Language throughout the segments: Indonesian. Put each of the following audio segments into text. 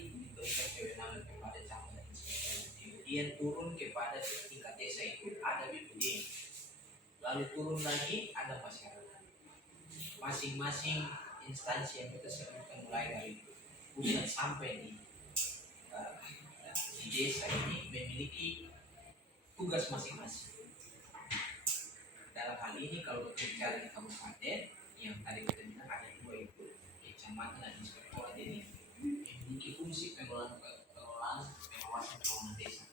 diberikan kewenangan kepada camat dan inspektor. Kemudian turun kepada tingkat desa itu ada BPD. Lalu turun lagi ada masyarakat. Masing-masing instansi yang kita sebutkan mulai dari pusat sampai di desa ini memiliki tugas masing-masing. Dalam hal ini kalau kita bicara di kabupaten yang tadi kita bilang ada dua itu, kecamatan dan inspektorat ini memiliki fungsi pengelolaan pengawasan keuangan desa.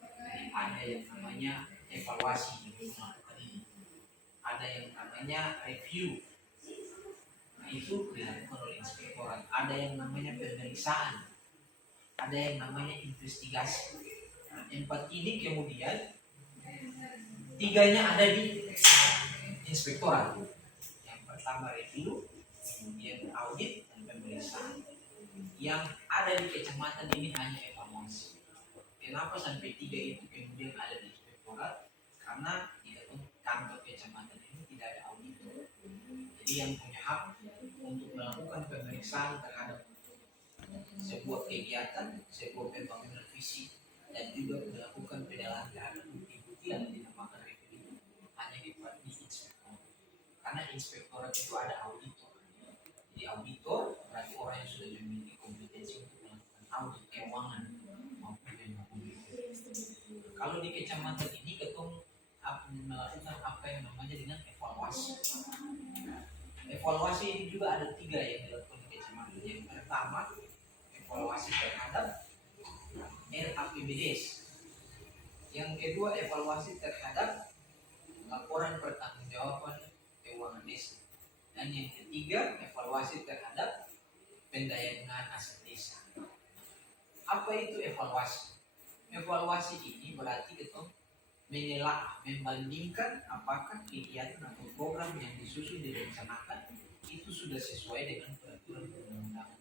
Jadi ada yang namanya evaluasi di melakukan ini, ada yang namanya review, nah itu dilakukan oleh inspektorat, ada yang namanya pemeriksaan, ada yang namanya investigasi. Nah, empat ini kemudian tiganya ada di inspektorat. Yang pertama review, kemudian audit dan pemeriksaan. Yang ada di kecamatan ini hanya evaluasi. Kenapa sampai tiga itu kemudian ada di inspektorat? Karena di kantor kecamatan ini tidak ada auditor. Jadi yang punya hak untuk melakukan pemeriksaan terhadap sebuah kegiatan, sebuah pembangunan fisik, dan juga melakukan penilaian terhadap bukti-bukti yang dinamakan review hanya di inspektorat. Karena inspektorat itu ada auditor. Jadi auditor berarti orang yang sudah memiliki kompetensi untuk melakukan audit keuangan maupun pembangunan. Kalau di kecamatan ini ketum melakukan apa yang namanya dengan evaluasi. Evaluasi ini juga ada tiga yang dilakukan di kecamatan. Yang pertama evaluasi terhadap RAPBDes. Yang kedua evaluasi terhadap laporan pertanggungjawaban keuangan desa. Dan yang ketiga evaluasi terhadap pendayagunaan aset desa. Apa itu evaluasi? Evaluasi ini berarti kita menelaah, membandingkan apakah kegiatan atau program yang disusun direncanakan itu sudah sesuai dengan peraturan perundang-undangan.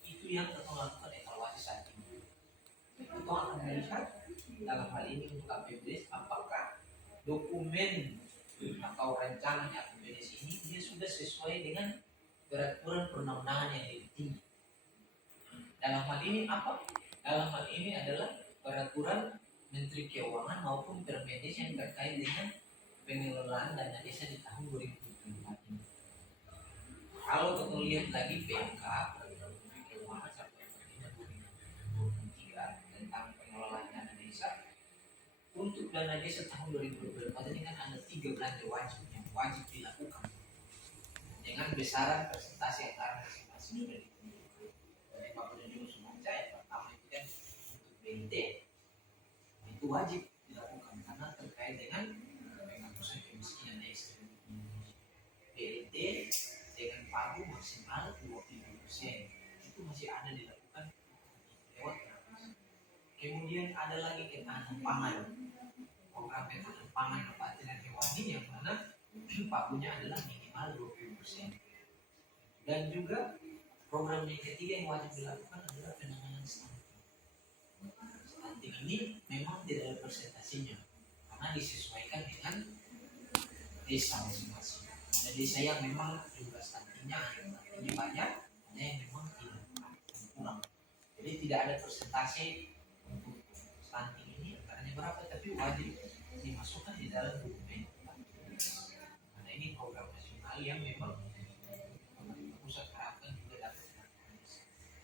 Itu yang kita lakukan evaluasi saat ini. Kita akan melihat dalam hal ini untuk APBDes apakah dokumen atau rencana APBDes ini dia sudah sesuai dengan peraturan perundang-undangan yang lebih tinggi. Dalam hal ini apa? Dalam hal ini adalah peraturan Menteri Keuangan maupun Permendes yang terkait dengan pengelolaan dana desa di tahun 2024 ini. Kalau kita lihat lagi PMK Menteri Keuangan sampai 2023 tentang pengelolaan dana desa, untuk dana desa tahun 2024 ini kan ada 3 belanja wajib yang wajib dilakukan dengan besaran persentase anggaran masing-masing sudah ditentukan oleh Bapak dan Ibu semuanya. Yang pertama itu kan untuk BNT itu wajib dilakukan karena terkait dengan penghapusan kemiskinan ekstrim. BLT dengan pagu maksimal 20% itu masih ada dilakukan lewat transaksi. Kemudian ada lagi ketahanan pangan, program ketahanan pangan kebatinan hewani yang mana pagunya adalah minimal 20%. Dan juga program yang ketiga yang wajib dilakukan adalah penanganan stunting. Stunting ini memang tidak ada persentasinya karena disesuaikan dengan desa masing-masing. Ada desa yang memang jumlah stuntingnya banyak, ada yang memang tidak kurang. Jadi tidak ada persentase untuk stunting ini antaranya berapa, tapi wajib dimasukkan di dalam dokumen. Karena ini program nasional yang memang pusat harapkan juga dapat dilakukan.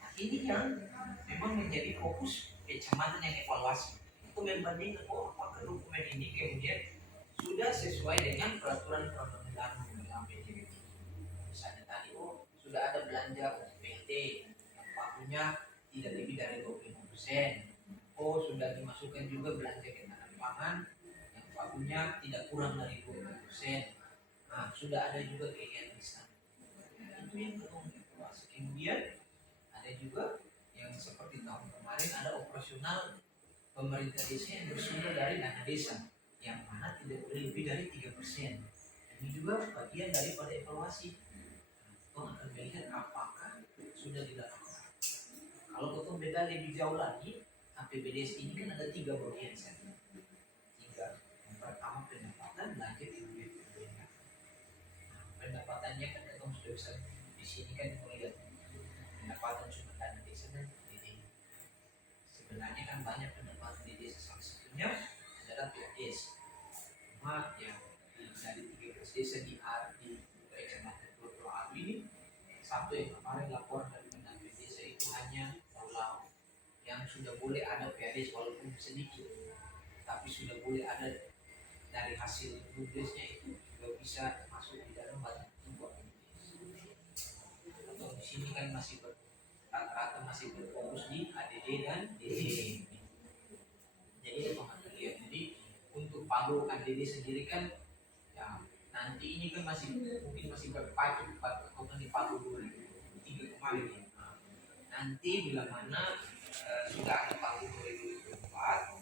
Nah ini yang memang menjadi fokus kecamatan yang evaluasi untuk membandingkan apakah dokumen ini kemudian sudah sesuai dengan peraturan perundang-undangan mengenai APBD. Misalnya tadi sudah ada belanja untuk BLT yang pagunya tidak lebih dari 25%. Sudah dimasukkan juga belanja ketahanan pangan yang pagunya tidak kurang dari 20%. Nah, sudah ada juga kegiatan di sana. Itu yang perlu evaluasi. Kemudian ada juga yang seperti tahun kemarin ada operasional pemerintah desa yang bersumber dari dana desa yang mana tidak boleh lebih dari 3%. Ini juga bagian daripada evaluasi. Kita akan melihat apakah sudah dilakukan. Kalau kita beda lebih jauh lagi, APBDes ini kan ada 3 bagian saja. 3. Yang pertama pendapatan, belanja, kemudian pembiayaan. Nah, pendapatannya kan kita sudah bisa di sini kan melihat pendapatan sumber dana desa desa di kecamatan Pulau Abu ini, satu yang kemarin laporan dari pendamping desa itu hanya pulau yang sudah boleh ada PADS walaupun sedikit, tapi sudah boleh ada dari hasil budesnya itu sudah bisa masuk di dalam badan tubuh. Atau di sini kan masih rata-rata masih berfokus di ADD dan DD. Jadi itu lihat. Jadi untuk pagu ADD sendiri kan ya nanti ini kan mungkin masih berpacu atau kan dipagu 2003 kemarin ya. Nah, nanti bila mana sudah ada pagu 2024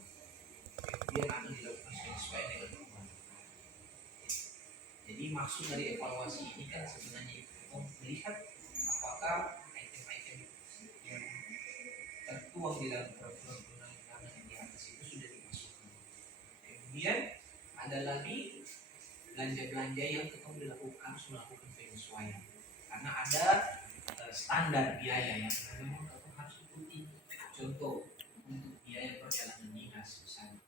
kemudian akan dilakukan sesuai dengan hukuman. Jadi maksud dari evaluasi ini kan sebenarnya untuk melihat apakah item-item yang tertuang di dalam peraturan perundang-undangan yang di atas itu sudah dimasukkan. Kemudian ada lagi belanja-belanja yang tetap harus melakukan penyesuaian karena ada standar biaya yang memang tetap harus ikuti. Contoh untuk biaya perjalanan dinas misalnya,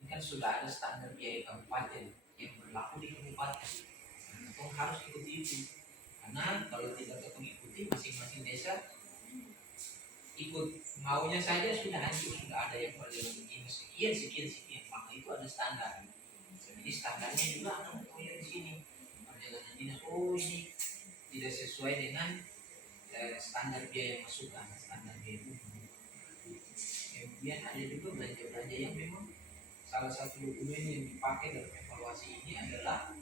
ini kan sudah ada standar biaya kabupaten yang berlaku di kabupaten, tetap harus ikuti itu. Karena kalau tidak tetap ikuti, masing-masing desa ikut maunya saja sudah hancur, sudah ada yang perjalanan dinas sekian, maka itu ada standar. Jadi standarnya juga akan terlihat di sini perjalanan dinas. Oh ini tidak sesuai dengan standar biaya masukan, standar biaya umum. Kemudian ada juga belanja-belanja yang memang salah satu dokumen yang dipakai dalam evaluasi ini adalah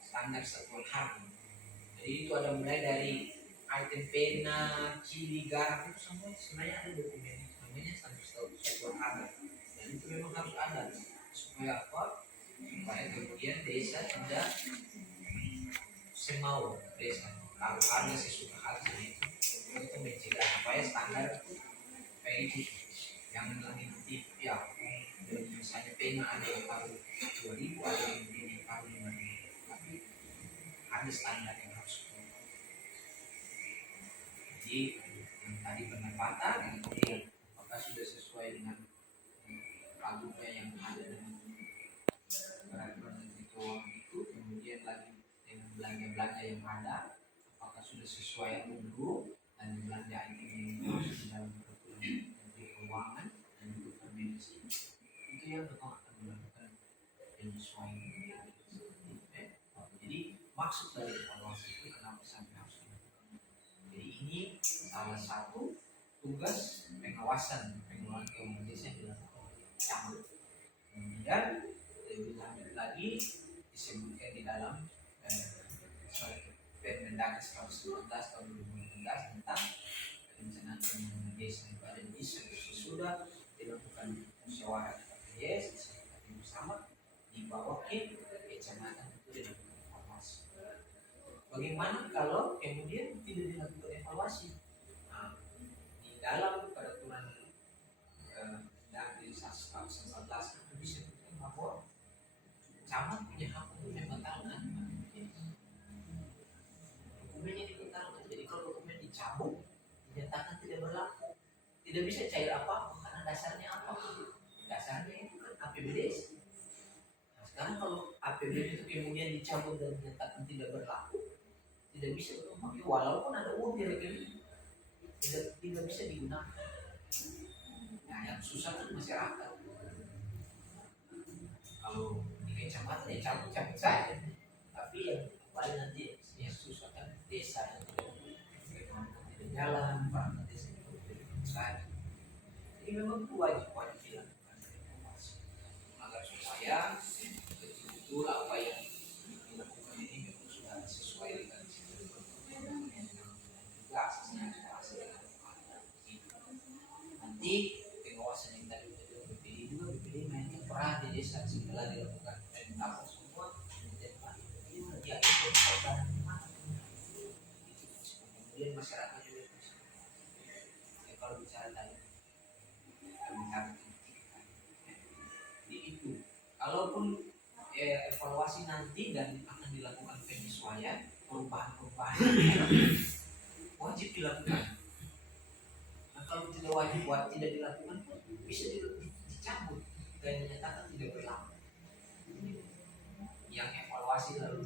standar satuan harga. Jadi itu ada mulai dari item pena, cili, garam itu semua sebenarnya ada dokumen namanya standar satuan harga. Dan itu memang harus ada supaya apa? Supaya kemudian desa tidak semau desa. Kalau harga sesuka hati itu mencegah supaya standar itu kayak itu. Yang lagi nanti ya misalnya pena ada yang paruh 2.000, ada yang begini paruh 5.000, tapi ada standar yang harus. Jadi yang tadi pendapatan kemudian apakah sudah sesuai dengan pagupnya yang ada dengan peraturan menteri keuangan itu, kemudian lagi dengan belanja-belanja yang ada apakah sudah sesuai dulu dan belanja ini masuk di dalam peraturan menteri keuangan dan juga permensi itu yang tetap akan melakukan penyesuaian. Jadi maksud dari evaluasi itu kenapa sampai harus dilakukan. Jadi ini salah satu tugas pengawasan pengelolaan keuangan desa yang dilakukan oleh camat. Kemudian lebih lanjut lagi disebutkan di dalam Permendagri 119 tahun 2019 tentang perencanaan pembangunan desa yang ada di sudah dilakukan musyawarah PPDS disepakati bersama dibawa ke kecamatan itu dilakukan evaluasi. Bagaimana kalau kemudian tidak dilakukan evaluasi? Nah, di dalam peraturan Dagri 114 itu disebutkan bahwa camat punya hak untuk membatalkan dokumennya dibatalkan. Jadi kalau dokumen dicabut dinyatakan tidak berlaku, tidak bisa cair apa karena dasarnya apa? Dasarnya itu kan APBDes. Nah, sekarang kalau APBD itu kemudian dicabut dan dinyatakan tidak berlaku, tidak bisa dipakai walaupun ada uang di rekening, tidak bisa digunakan. Nah, yang susah kan masyarakat. Kalau di kecamatan ya cabut saja, tapi yang paling nanti yang susah kan desa yang tidak jalan, perangkat desa itu tidak bisa. Jadi memang wajib dilakukan evaluasi agar supaya betul apa yang dilakukan ini memang sudah sesuai dengan juga aksesnya nanti pengawasan yang tadi BPD mainkan peran di desa setelah dilakukan penetapan semua kemudian kemudian masyarakat juga bisa kalau bicara tadi jadi itu kalaupun evaluasi nanti dan akan dilakukan penyesuaian perubahan wajib dilakukan. Nah, kalau tidak wajib tidak dilakukan bisa dicabut dan dinyatakan tidak berlaku. Yang evaluasi awasi lalu